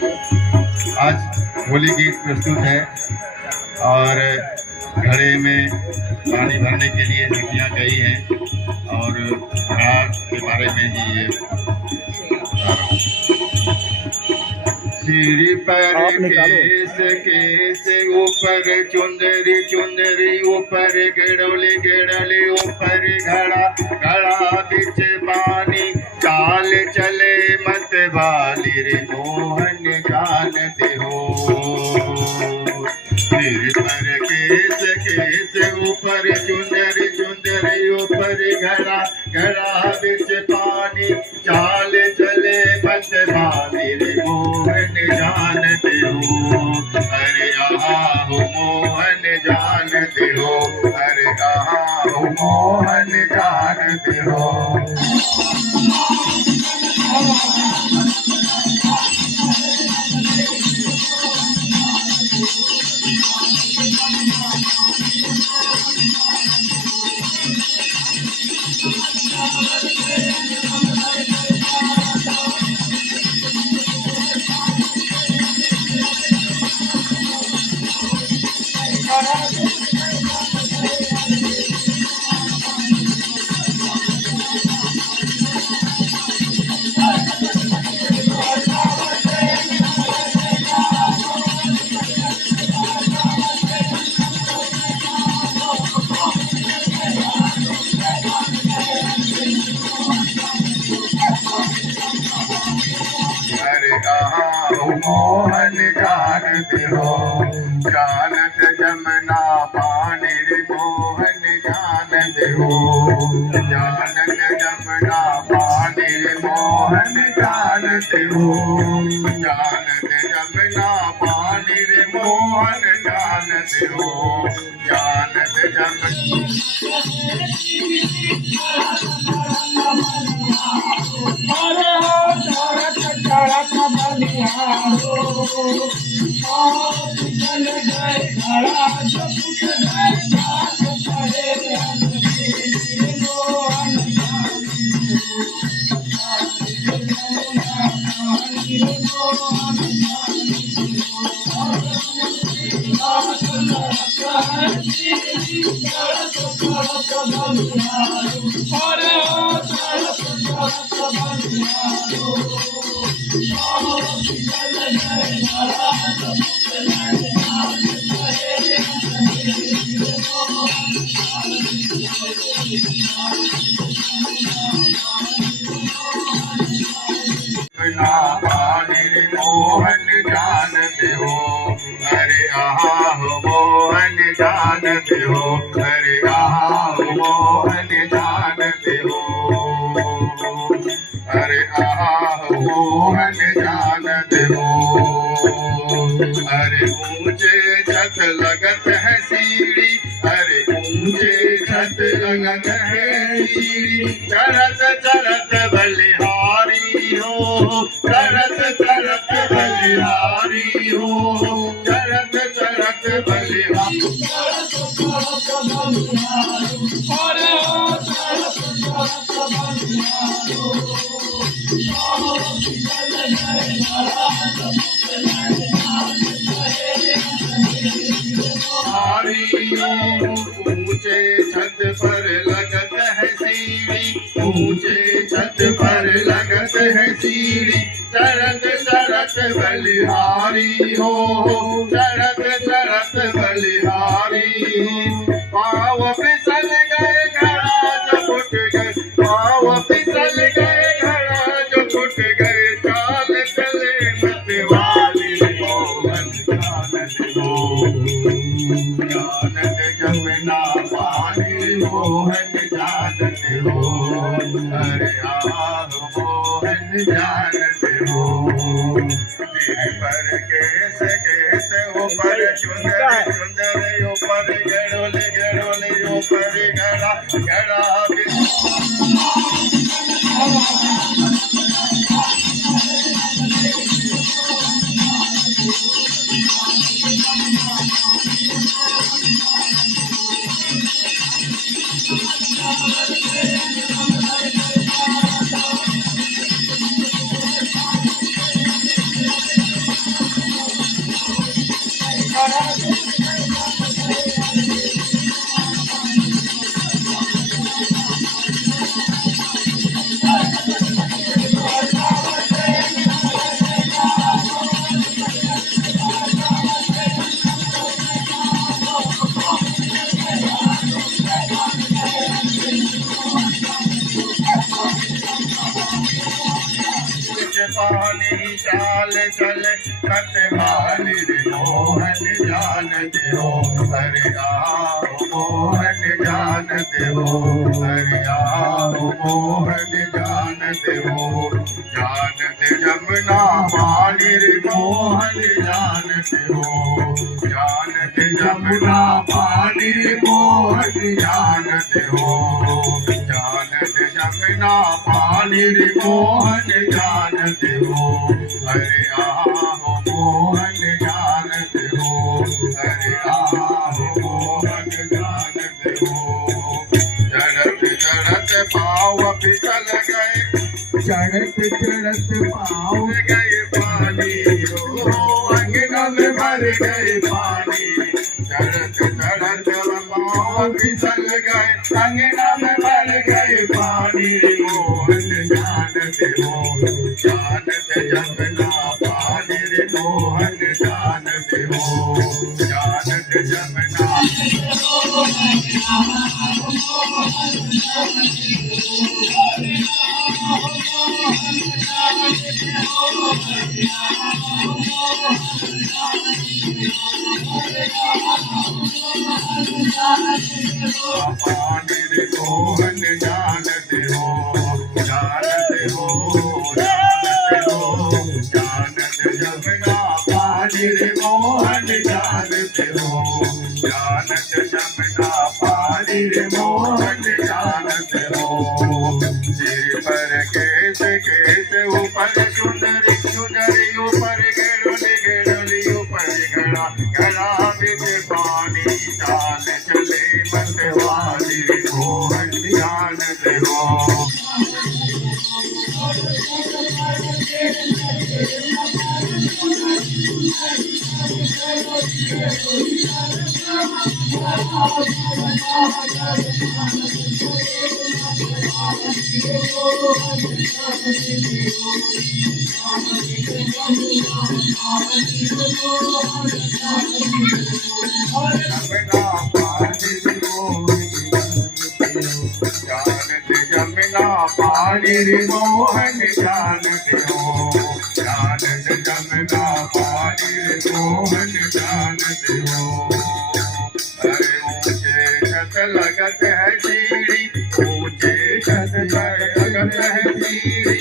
आज होली गीत प्रस्तुत है और घड़े में पानी भरने के लिए सीटियाँ गई हैं और घड़ा के बारे में ही ये बता रहा हूँ। सिर पर केस ऊपर चुंदरी चुंदरी ऊपर गेड़ोली गेड़ोली ऊपर घड़ा घड़ा बिच पानी चाल चले मत बाली रे मोहन जानते हो। सिर पर केस ऊपर चुंदरी चुंदरी ऊपर घड़ा घड़ा बिच पानी चाल चले मत बाली रे मोहन जानते हो। अरे आहा हो मोहन जानते हो, अरे आहा हो मोहन जानते हो। मोहन जानते हो, जानत जमुना पानी रे मोहन जानते हो। जानत जमुना पानी रे मोहन जानते हो, जानत जमुना पानी रे मोहन जानते हो। जानत जमुना पानी रे मोहन जानते हो, अरे आहा हो मोहन जानते हो, अरे आहा हो मोहन जानते हो। अरे आहा हो मोहन जानते हो। अरे ऊंचे छत लगत है सीढ़ी, अरे ऊंचे छत लगत है सीढ़ी, चढ़त चढ़त बलिहारी हो, चढ़त चढ़त बलिहारी हो, चढ़त चढ़त बलिहारी। ऊंचे छत पर लगत है सीढ़ी, ऊंचे छत पर लगत है सीढ़ी, चढ़त चढ़त बलिहारी हो, चढ़त चढ़त बलिहारी। पाँव फिसल गए घड़ा जो फुट गए, पाँव फिसल गए घड़ा जो फुट गए, चाल चले मत वाली मोहन जानते हो। जानत जमुना पानी मोहन जानते हो, अरे आहा मोहन जानते हो। सिर पर केस ऊपर चुंदरी चुंदरी ऊपर गेड़ोली गेड़ोली ऊपर घड़ा घड़ा पानी चाल चले सतवानी मोहन जानते हो हरे आओ मोहन जानते हो हरे आओ मोहन जानते हो जानते जमुना पानी रे मोहन जानते हो जानते जमुना पानी रे मोहन जानते हो जानते जमुना पानी रे मोहन जानते हो हरे आओ मोहन जानते हो हरे आओ मोहन जानते हो चढ़त चढ़त पाँव फिसल गए चढ़त चढ़त पाँव गए पानी अंगना में भर गए पानी चढ़त चढ़त पाँव फिसल गए अंगना में भर गए पानी मोहन जानते हो जानते जमुना पानी रे मोहन जानते हो जानते जमुना पानी रे मोहन जानते हो जानते हो जानते हो जानते जमुना पानी रे मोहन जानते हो जानते जमुना पानी रे मोहन जानते हो सिर पर केस ऊपर चुनरी चुनरी ऊपर गेड़ोली गेड़ोली ऊपर घड़ा घड़ा बिच पानी चाल चले मतवाली मोहन जानते हो जमुना पानी रे मोहन जानते हो जानते जमुना पानी रे मोहन जानते हो अरे ऊंचे छत लगत है सीढ़ी ऊंचे छत लगत है सीढ़ी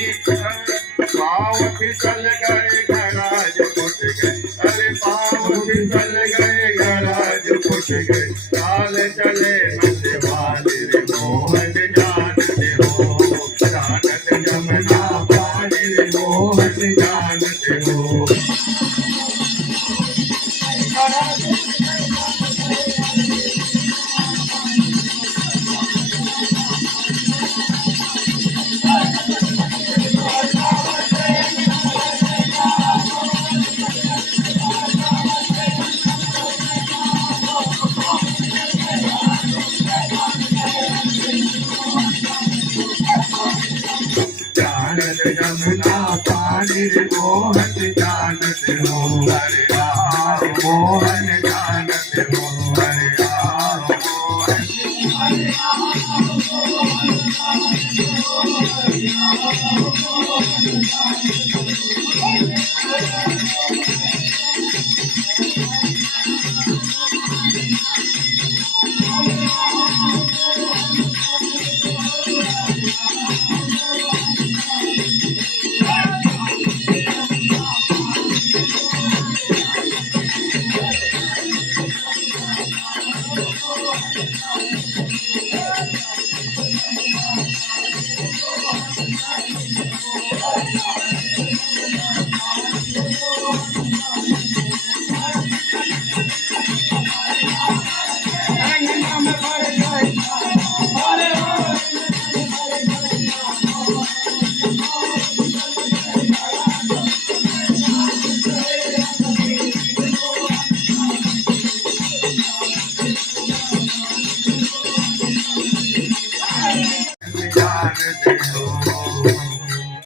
पाँव फिसल गए गराज फुट गए अरे पाँव फिसल गए गराज फुट गए चाल चले मतवाली रे मोहन जानते हो जानते जमुना पानी रे मोहन जानते हो जानते जमुना पानी रे मोहन जानते हो हरे आओ मोहन जानते हो हरे आओ जानते हो